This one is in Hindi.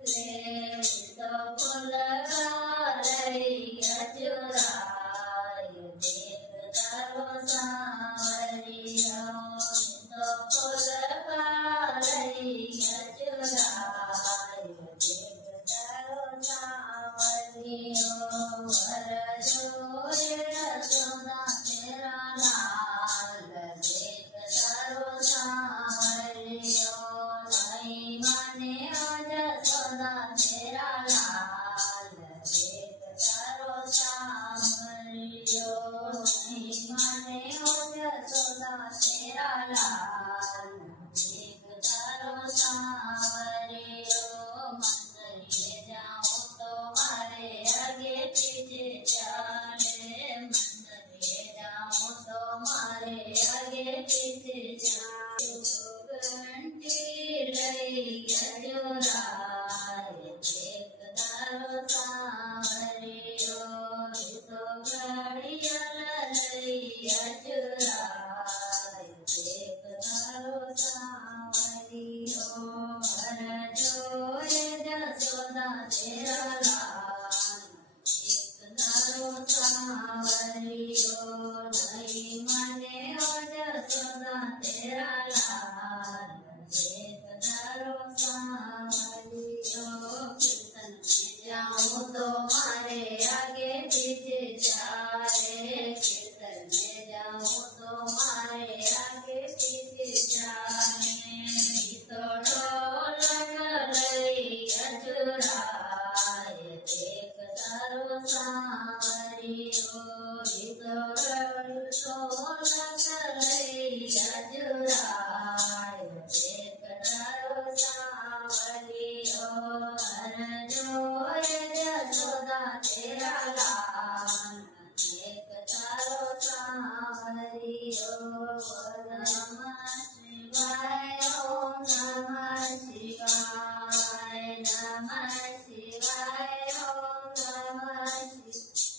ले तो फुलवा लैया चुराए देख तारो सांवरियो तो फुलवा लैया चुराए देख तारो सांवरियो वर जोड़े सोना तेरा लाल देख तारो सांवरियो नहीं माने आज सोना तेरा लाल देख तारो सांवरियो नहीं माने आज सोना तेरा लाल देख तारो सांवरियो मंदिर जाऊं तो मारे आगे पीछे चाले मंदिर जाऊं तो मारे आगे पीछे चाले घंटी लैया चुराए देख तारो सांवरियो तो घड़ियाल लैया चुराए देख तारो सांवरियो वर जोड़े जसोदा तेरा लाल देख तारो सांवरियो नहीं माने ओ जसोदा तेरा लाल देख तारो सांवरियो कीर्तन में जाऊं तो मारे आगे पीछे चाले कीर्तन में जाऊं तो मारे आगे पीछे चाले तो ढोलक लैया चुराए देख तारो सांवरियो तो ढोलक लैया चुराए देख तारो सांवरियो हर जोड़े जसोदा तेरा लाल देख तारो सांवरियो नमः शिवाय ओम नमः शिवाय नमः शिवाय ओम नमः शिवाय